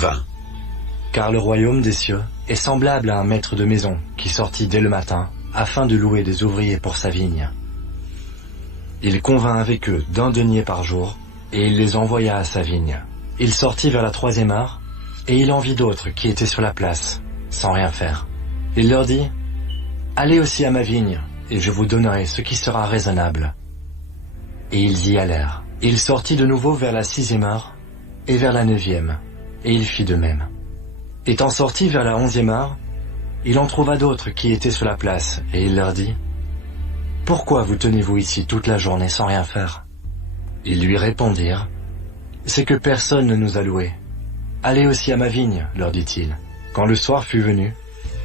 20. Car le royaume des cieux est semblable à un maître de maison qui sortit dès le matin afin de louer des ouvriers pour sa vigne. Il convint avec eux d'1 denier par jour, et il les envoya à sa vigne. Il sortit vers la 3e heure, et il en vit d'autres qui étaient sur la place, sans rien faire. Il leur dit, « Allez aussi à ma vigne, et je vous donnerai ce qui sera raisonnable. » Et ils y allèrent. Il sortit de nouveau vers la 6e heure, et vers la 9e, et il fit de même. Étant sorti vers la 11e heure, il en trouva d'autres qui étaient sur la place, et il leur dit, « Pourquoi vous tenez-vous ici toute la journée sans rien faire ?» Ils lui répondirent, « C'est que personne ne nous a loués. Allez aussi à ma vigne, leur dit-il. » Quand le soir fut venu,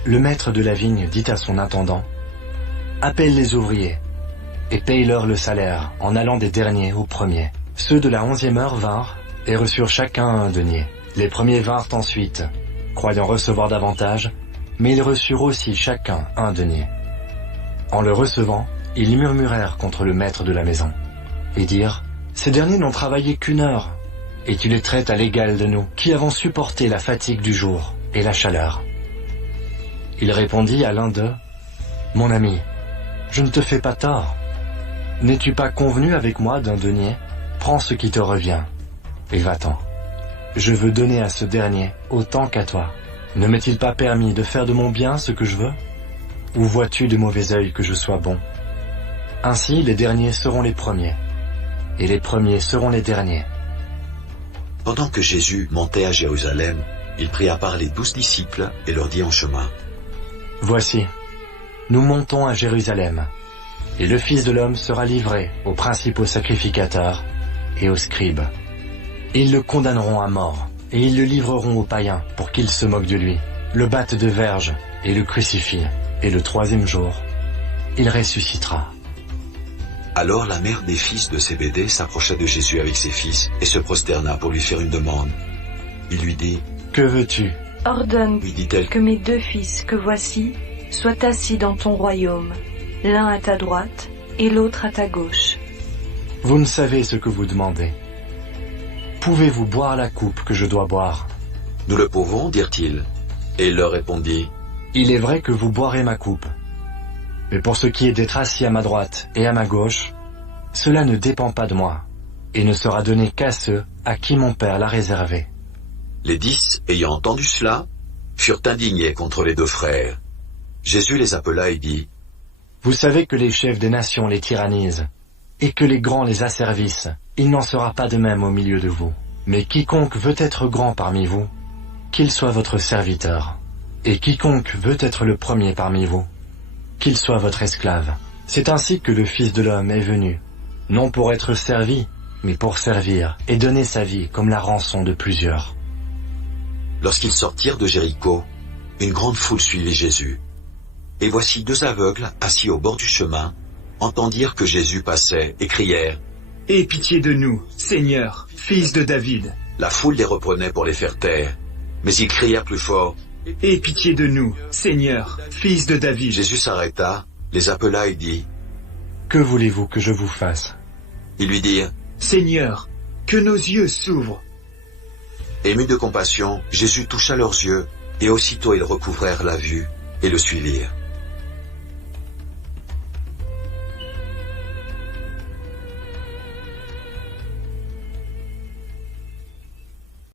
le maître de la vigne dit à son intendant, « Appelle les ouvriers, et paye-leur le salaire en allant des derniers aux premiers. » Ceux de la 11e heure vinrent, et reçurent chacun 1 denier. Les premiers vinrent ensuite, croyant recevoir davantage, mais ils reçurent aussi chacun 1 denier. En le recevant, ils murmurèrent contre le maître de la maison, et dirent, « Ces derniers n'ont travaillé qu'1 heure, et tu les traites à l'égal de nous, qui avons supporté la fatigue du jour et la chaleur. » Il répondit à l'un d'eux, « Mon ami, je ne te fais pas tort. N'es-tu pas convenu avec moi d'1 denier? Prends ce qui te revient, et va-t'en. Je veux donner à ce dernier autant qu'à toi. Ne m'est-il pas permis de faire de mon bien ce que je veux? Ou vois-tu de mauvais œil que je sois bon? Ainsi les derniers seront les premiers, et les premiers seront les derniers. » Pendant que Jésus montait à Jérusalem, il prit à part les 12 disciples et leur dit en chemin, « Voici, nous montons à Jérusalem, et le Fils de l'homme sera livré aux principaux sacrificateurs et aux scribes. Ils le condamneront à mort, et ils le livreront aux païens pour qu'ils se moquent de lui, le battent de verge et le crucifient, et le 3e jour, il ressuscitera. » Alors la mère des fils de Zébédée s'approcha de Jésus avec ses fils et se prosterna pour lui faire une demande. Il lui dit, « Que veux-tu » Ordonne lui dit-elle, que mes 2 fils que voici soient assis dans ton royaume, l'un à ta droite et l'autre à ta gauche. Vous ne savez ce que vous demandez. Pouvez-vous boire la coupe que je dois boire? Nous le pouvons, dirent-ils. Et il leur répondit, Il est vrai que vous boirez ma coupe. Mais pour ce qui est d'être assis à ma droite et à ma gauche, cela ne dépend pas de moi, et ne sera donné qu'à ceux à qui mon Père l'a réservé. Les 10, ayant entendu cela, furent indignés contre les 2 frères. Jésus les appela et dit, Vous savez que les chefs des nations les tyrannisent, et que les grands les asservissent. Il n'en sera pas de même au milieu de vous. Mais quiconque veut être grand parmi vous, qu'il soit votre serviteur. Et quiconque veut être le premier parmi vous, qu'il soit votre esclave. C'est ainsi que le Fils de l'homme est venu, non pour être servi, mais pour servir et donner sa vie comme la rançon de plusieurs. Lorsqu'ils sortirent de Jéricho, une grande foule suivit Jésus. Et voici 2 aveugles assis au bord du chemin, entendirent que Jésus passait et crièrent, « Aie pitié de nous, Seigneur, fils de David. » La foule les reprenait pour les faire taire, mais ils crièrent plus fort, « Aie pitié de nous, Seigneur, fils de David. » Jésus s'arrêta, les appela et dit, « Que voulez-vous que je vous fasse ?» Ils lui dirent, « Seigneur, que nos yeux s'ouvrent. » Ému de compassion, Jésus toucha leurs yeux, et aussitôt ils recouvrèrent la vue et le suivirent.